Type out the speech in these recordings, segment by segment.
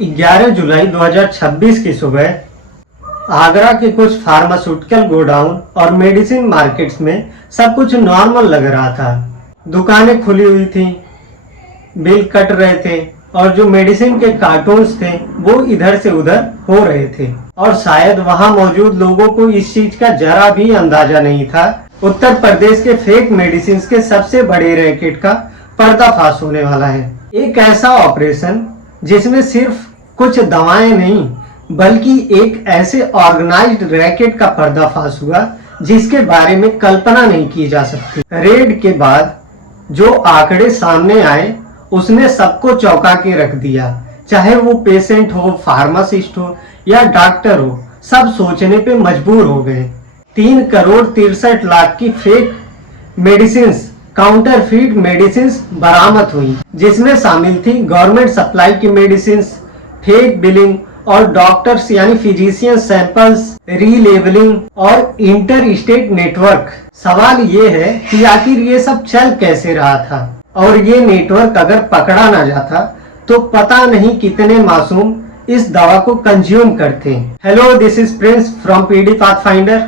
11 जुलाई 2026 की सुबह आगरा के कुछ फार्मास्यूटिकल गोडाउन और मेडिसिन मार्केट्स में सब कुछ नॉर्मल लग रहा था। दुकानें खुली हुई थी, बिल कट रहे थे और जो मेडिसिन के कार्टून्स थे वो इधर से उधर हो रहे थे और शायद वहां मौजूद लोगों को इस चीज का जरा भी अंदाजा नहीं था। उत्तर प्रदेश के फेक मेडिसिन के सबसे बड़े रैकेट का पर्दाफाश होने वाला है। एक ऐसा ऑपरेशन जिसमें सिर्फ कुछ दवाएं नहीं बल्कि एक ऐसे ऑर्गेनाइज्ड रैकेट का पर्दाफाश हुआ जिसके बारे में कल्पना नहीं की जा सकती। रेड के बाद जो आंकड़े सामने आए उसने सबको चौंका के रख दिया, चाहे वो पेशेंट हो, फार्मासिस्ट हो या डॉक्टर हो, सब सोचने पे मजबूर हो गए। 3 करोड़ 63 लाख की फेक मेडिसिन, काउंटरफीट मेडिसिन बरामद हुई, जिसमें शामिल थी गवर्नमेंट सप्लाई की मेडिसिन, फेक बिलिंग और डॉक्टर्स यानी फिजिशियन सैंपल्स, रीलेबलिंग और इंटर स्टेट नेटवर्क। सवाल ये है कि आखिर ये सब चल कैसे रहा था और ये नेटवर्क अगर पकड़ा ना जाता तो पता नहीं कितने मासूम इस दवा को कंज्यूम करते। Hello, this is Prince from PD pathfinder.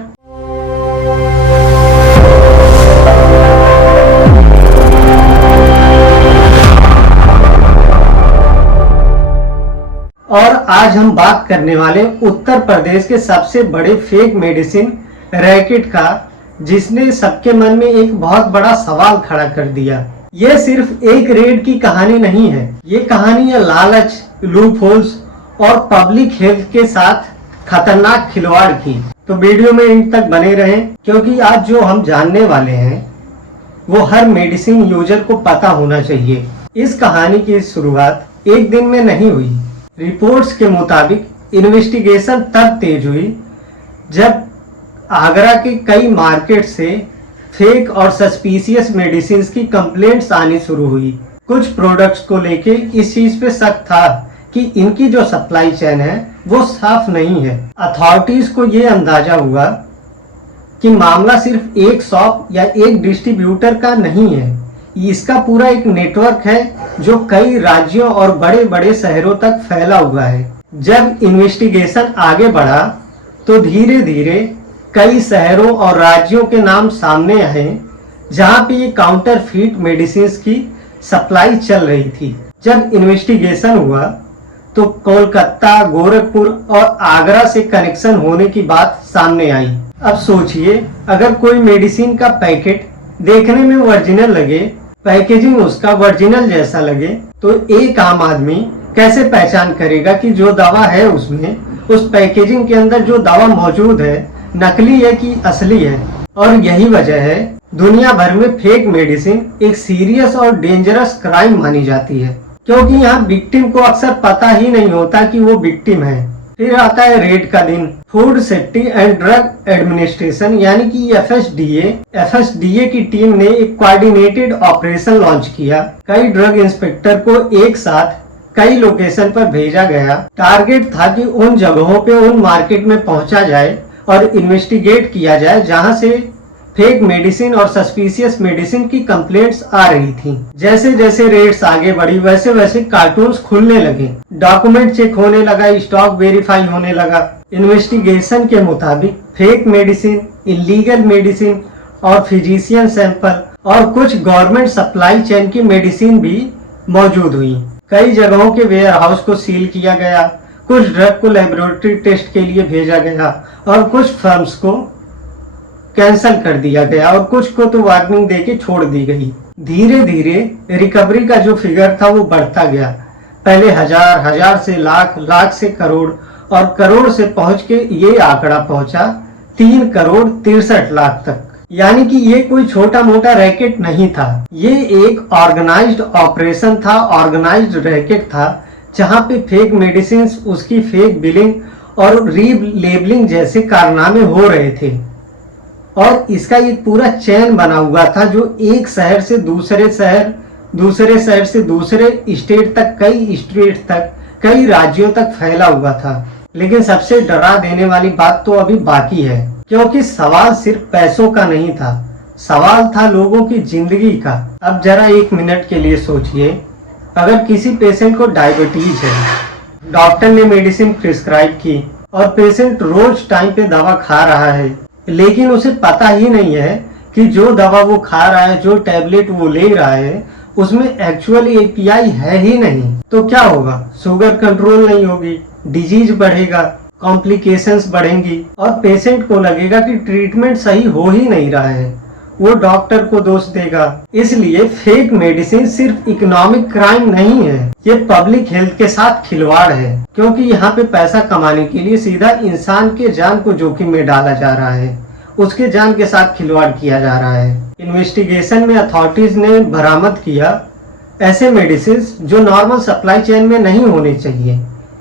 और आज हम बात करने वाले उत्तर प्रदेश के सबसे बड़े फेक मेडिसिन रैकेट का, जिसने सबके मन में एक बहुत बड़ा सवाल खड़ा कर दिया। ये सिर्फ एक रेड की कहानी नहीं है, ये कहानी है लालच, लूप होल्स और पब्लिक हेल्थ के साथ खतरनाक खिलवाड़ की। तो वीडियो में इन तक बने रहें, क्योंकि आज जो हम जानने वाले हैं वो हर मेडिसिन यूजर को पता होना चाहिए। इस कहानी की शुरुआत एक दिन में नहीं हुई। रिपोर्ट्स के मुताबिक इन्वेस्टिगेशन तब तेज हुई जब आगरा के कई मार्केट से फेक और सस्पिशियस मेडिसिन की कंप्लेंट्स आनी शुरू हुई। कुछ प्रोडक्ट्स को लेके इस चीज पे शक था कि इनकी जो सप्लाई चेन है वो साफ नहीं है। अथॉरिटीज को ये अंदाजा हुआ कि मामला सिर्फ एक शॉप या एक डिस्ट्रीब्यूटर का नहीं है, इसका पूरा एक नेटवर्क है जो कई राज्यों और बड़े बड़े शहरों तक फैला हुआ है। जब इन्वेस्टिगेशन आगे बढ़ा तो धीरे धीरे कई शहरों और राज्यों के नाम सामने आए जहां पे ये काउंटरफीट मेडिसिन की सप्लाई चल रही थी। जब इन्वेस्टिगेशन हुआ तो कोलकाता, गोरखपुर और आगरा से कनेक्शन होने की बात सामने आई। अब सोचिए, अगर कोई मेडिसिन का पैकेट देखने में ओरिजिनल लगे, पैकेजिंग उसका ओरिजिनल जैसा लगे, तो एक आम आदमी कैसे पहचान करेगा कि जो दवा है उसमें, उस पैकेजिंग के अंदर जो दवा मौजूद है नकली है कि असली है। और यही वजह है दुनिया भर में फेक मेडिसिन एक सीरियस और डेंजरस क्राइम मानी जाती है, क्योंकि यहाँ विक्टिम को अक्सर पता ही नहीं होता कि वो विक्टिम है। फिर आता है रेड का दिन। Food safety and drug administration यानी कि एफएसडीए की टीम ने एक कोऑर्डिनेटेड ऑपरेशन लॉन्च किया। कई ड्रग इंस्पेक्टर को एक साथ कई लोकेशन पर भेजा गया। टारगेट था कि उन जगहों पे, उन मार्केट में पहुंचा जाए और इन्वेस्टिगेट किया जाए जहां से फेक मेडिसिन और सस्पिशियस मेडिसिन की कंप्लेंट्स आ रही थी। जैसे जैसे रेड्स आगे बढ़ी वैसे वैसे कार्टून्स खुलने लगे, डॉक्यूमेंट चेक होने लगा, स्टॉक वेरीफाई होने लगा। इन्वेस्टिगेशन के मुताबिक फेक मेडिसिन, इलीगल मेडिसिन और फिजिशियन सैंपल और कुछ गवर्नमेंट सप्लाई चेन की मेडिसिन भी मौजूद हुई। कई जगहों के वेयर हाउस को सील किया गया, कुछ ड्रग को लेबोरेटरी टेस्ट के लिए भेजा गया और कुछ फर्म्स को कैंसिल कर दिया गया और कुछ को तो वार्निंग देके छोड़ दी गई। धीरे धीरे रिकवरी का जो फिगर था वो बढ़ता गया। पहले हजार, हजार से लाख, लाख से करोड़ और करोड़ से पहुंच के ये आंकड़ा पहुंचा 3 करोड़ 63 लाख तक। यानी कि ये कोई छोटा मोटा रैकेट नहीं था, ये एक ऑर्गेनाइज्ड ऑपरेशन था, ऑर्गेनाइज्ड रैकेट था, जहां पे फेक मेडिसिन, उसकी फेक बिलिंग और रीलेबलिंग जैसे कारनामे हो रहे थे। और इसका एक पूरा चेन बना हुआ था जो एक शहर से दूसरे शहर, दूसरे शहर से दूसरे स्टेट तक, कई स्टेट तक, कई राज्यों तक फैला हुआ था। लेकिन सबसे डरा देने वाली बात तो अभी बाकी है, क्योंकि सवाल सिर्फ पैसों का नहीं था, सवाल था लोगों की जिंदगी का। अब जरा 1 मिनट के लिए सोचिए, अगर किसी पेशेंट को डायबिटीज है डॉक्टर ने मेडिसिन प्रिस्क्राइब की और पेशेंट रोज टाइम पे दवा खा रहा है, लेकिन उसे पता ही नहीं है कि जो दवा वो खा रहा है, जो टैबलेट वो ले रहा है, उसमें एक्चुअल एपीआई है ही नहीं। तो क्या होगा? शुगर कंट्रोल नहीं होगी, डिजीज बढ़ेगा, कॉम्प्लिकेशंस बढ़ेंगी और पेशेंट को लगेगा कि ट्रीटमेंट सही हो ही नहीं रहा है, वो डॉक्टर को दोष देगा। इसलिए फेक मेडिसिन सिर्फ इकोनॉमिक क्राइम नहीं है, ये पब्लिक हेल्थ के साथ खिलवाड़ है, क्योंकि यहाँ पे पैसा कमाने के लिए सीधा इंसान के जान को जोखिम में डाला जा रहा है, उसके जान के साथ खिलवाड़ किया जा रहा है। इन्वेस्टिगेशन में अथॉरिटीज ने बरामद किया ऐसे मेडिसिन जो नॉर्मल सप्लाई चेन में नहीं होने चाहिए।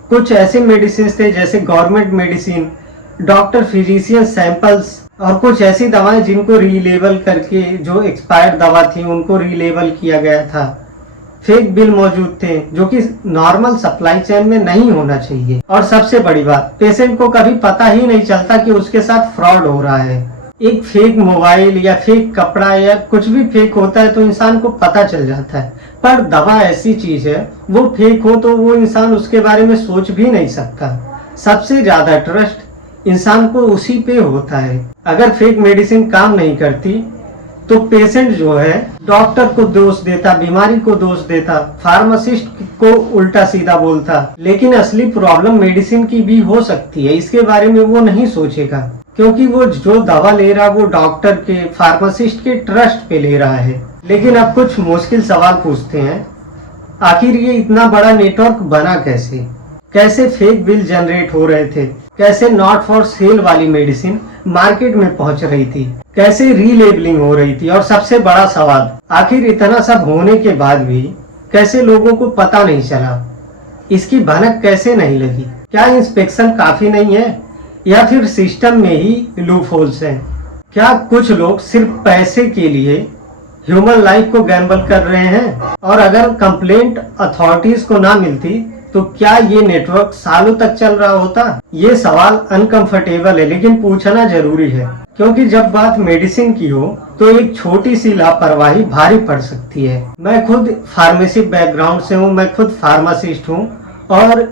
कुछ ऐसे मेडिसिन थे जैसे government medicine, doctor physician samples और कुछ ऐसी दवाएं जिनको रीलेबल करके, जो एक्सपायर्ड दवा थी उनको रीलेबल किया गया था। फेक बिल मौजूद थे जो कि नॉर्मल सप्लाई चेन में नहीं होना चाहिए। और सबसे बड़ी बात, पेशेंट को कभी पता ही नहीं चलता कि उसके साथ फ्रॉड हो रहा है। एक फेक मोबाइल या फेक कपड़ा या कुछ भी फेक होता है तो इंसान को पता चल जाता है, पर दवा ऐसी चीज है वो फेक हो तो वो इंसान उसके बारे में सोच भी नहीं सकता। सबसे ज्यादा ट्रस्ट इंसान को उसी पे होता है। अगर फेक मेडिसिन काम नहीं करती तो पेशेंट जो है डॉक्टर को दोष देता, बीमारी को दोष देता, फार्मासिस्ट को उल्टा सीधा बोलता। लेकिन असली प्रॉब्लम मेडिसिन की भी हो सकती है, इसके बारे में वो नहीं सोचेगा, क्योंकि वो जो दवा ले रहा वो डॉक्टर के, फार्मासिस्ट के ट्रस्ट पे ले रहा है। लेकिन अब कुछ मुश्किल सवाल पूछते हैं, आखिर ये इतना बड़ा नेटवर्क बना कैसे? कैसे फेक बिल जनरेट हो रहे थे? कैसे नॉट फॉर सेल वाली मेडिसिन मार्केट में पहुंच रही थी? कैसे रीलेबलिंग हो रही थी? और सबसे बड़ा सवाल, आखिर इतना सब होने के बाद भी कैसे लोगों को पता नहीं चला? इसकी भनक कैसे नहीं लगी? क्या इंस्पेक्शन काफी नहीं है या फिर सिस्टम में ही लूप होल्स हैं? क्या कुछ लोग सिर्फ पैसे के लिए ह्यूमन लाइफ को गैम्बल कर रहे हैं? और अगर कंप्लेंट अथॉरिटीज को ना मिलती तो क्या ये नेटवर्क सालों तक चल रहा होता? ये सवाल अनकंफर्टेबल है, लेकिन पूछना जरूरी है, क्योंकि जब बात मेडिसिन की हो तो एक छोटी सी लापरवाही भारी पड़ सकती है। मैं खुद फार्मेसी बैकग्राउंड से हूँ, मैं खुद फार्मासिस्ट हूँ और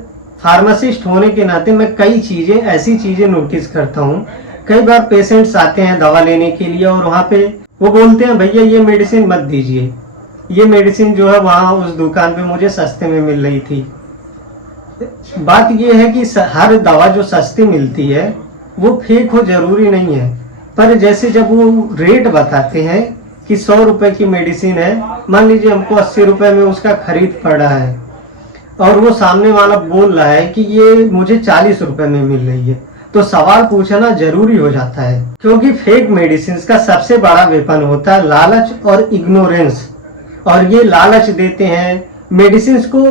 फार्मासिस्ट होने के नाते मैं कई चीजें, ऐसी चीजें नोटिस करता हूँ। कई बार पेशेंट्स आते हैं दवा लेने के लिए और वहाँ पे वो बोलते हैं, भैया ये मेडिसिन मत दीजिए, ये मेडिसिन जो है वहाँ उस दुकान पे मुझे सस्ते में मिल रही थी। बात ये है कि हर दवा जो सस्ती मिलती है वो फेक हो जरूरी नहीं है, पर जैसे जब वो रेट बताते हैं कि 100 रुपए की मेडिसिन है, मान लीजिए हमको 80 रुपए में उसका खरीद पड़ रहा है और वो सामने वाला बोल रहा है कि ये मुझे 40 रुपए में मिल रही है, तो सवाल पूछना जरूरी हो जाता है। क्योंकि फेक मेडिसिन का सबसे बड़ा वेपन होता है लालच और इग्नोरेंस। और ये लालच देते हैं, मेडिसिन को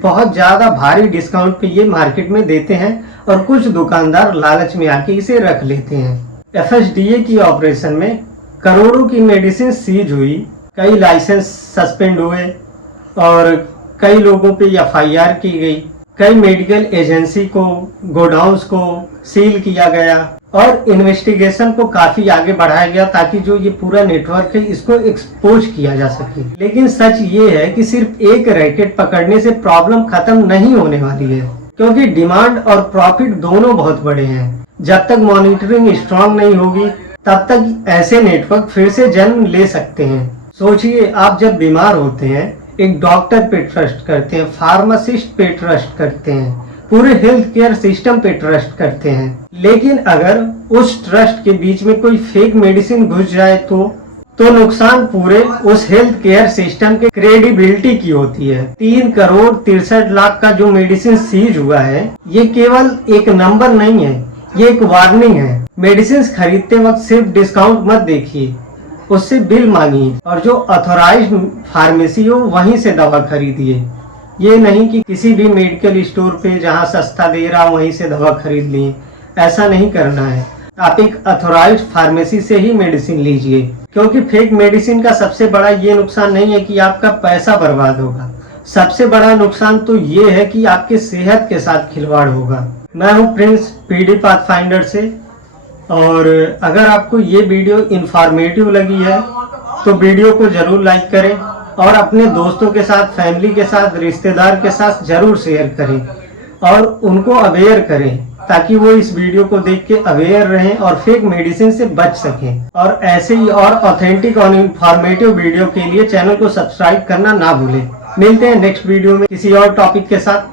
बहुत ज्यादा भारी डिस्काउंट पे ये मार्केट में देते हैं और कुछ दुकानदार लालच में आके इसे रख लेते हैं। एफएसडीए की ऑपरेशन में करोड़ों की मेडिसिन सीज हुई, कई लाइसेंस सस्पेंड हुए और कई लोगों पे एफआईआर की गई, कई मेडिकल एजेंसी को, गोडाउन्स को सील किया गया और इन्वेस्टिगेशन को काफी आगे बढ़ाया गया ताकि जो ये पूरा नेटवर्क है इसको एक्सपोज किया जा सके। लेकिन सच ये है कि सिर्फ एक रैकेट पकड़ने से प्रॉब्लम खत्म नहीं होने वाली है, क्योंकि डिमांड और प्रॉफिट दोनों बहुत बड़े हैं। जब तक मॉनिटरिंग स्ट्रांग नहीं होगी तब तक ऐसे नेटवर्क फिर से जन्म ले सकते हैं। सोचिए, आप जब बीमार होते हैं एक डॉक्टर पे ट्रस्ट करते हैं, फार्मासिस्ट पे ट्रस्ट करते हैं, पूरे हेल्थ केयर सिस्टम पे ट्रस्ट करते हैं, लेकिन अगर उस ट्रस्ट के बीच में कोई फेक मेडिसिन घुस जाए तो नुकसान पूरे उस हेल्थ केयर सिस्टम के क्रेडिबिलिटी की होती है। 3 करोड़ 63 लाख का जो मेडिसिन सीज हुआ है ये केवल एक नंबर नहीं है, ये एक वार्निंग है। मेडिसिन खरीदते वक्त सिर्फ डिस्काउंट मत देखिए, उससे बिल मांगिए और जो ऑथोराइज्ड फार्मेसी हो वहीं से दवा खरीदिए। ये नहीं कि किसी भी मेडिकल स्टोर पे जहाँ सस्ता दे रहा वहीं से दवा खरीद लिए, ऐसा नहीं करना है। आप एक ऑथोराइज्ड फार्मेसी से ही मेडिसिन लीजिए, क्योंकि फेक मेडिसिन का सबसे बड़ा ये नुकसान नहीं है कि आपका पैसा बर्बाद होगा, सबसे बड़ा नुकसान तो ये है कि आपके सेहत के साथ खिलवाड़ होगा। मैं हूँ प्रिंस पीडी पाथफाइंडर से, और अगर आपको ये वीडियो इंफॉर्मेटिव लगी है तो वीडियो को जरूर लाइक करें और अपने दोस्तों के साथ, फैमिली के साथ, रिश्तेदार के साथ जरूर शेयर करें। और उनको अवेयर करें ताकि वो इस वीडियो को देख के अवेयर रहें और फेक मेडिसिन से बच सकें। और ऐसे ही और ऑथेंटिक और इंफॉर्मेटिव वीडियो के लिए चैनल को सब्सक्राइब करना ना भूलें। मिलते हैं नेक्स्ट वीडियो में किसी और टॉपिक के साथ।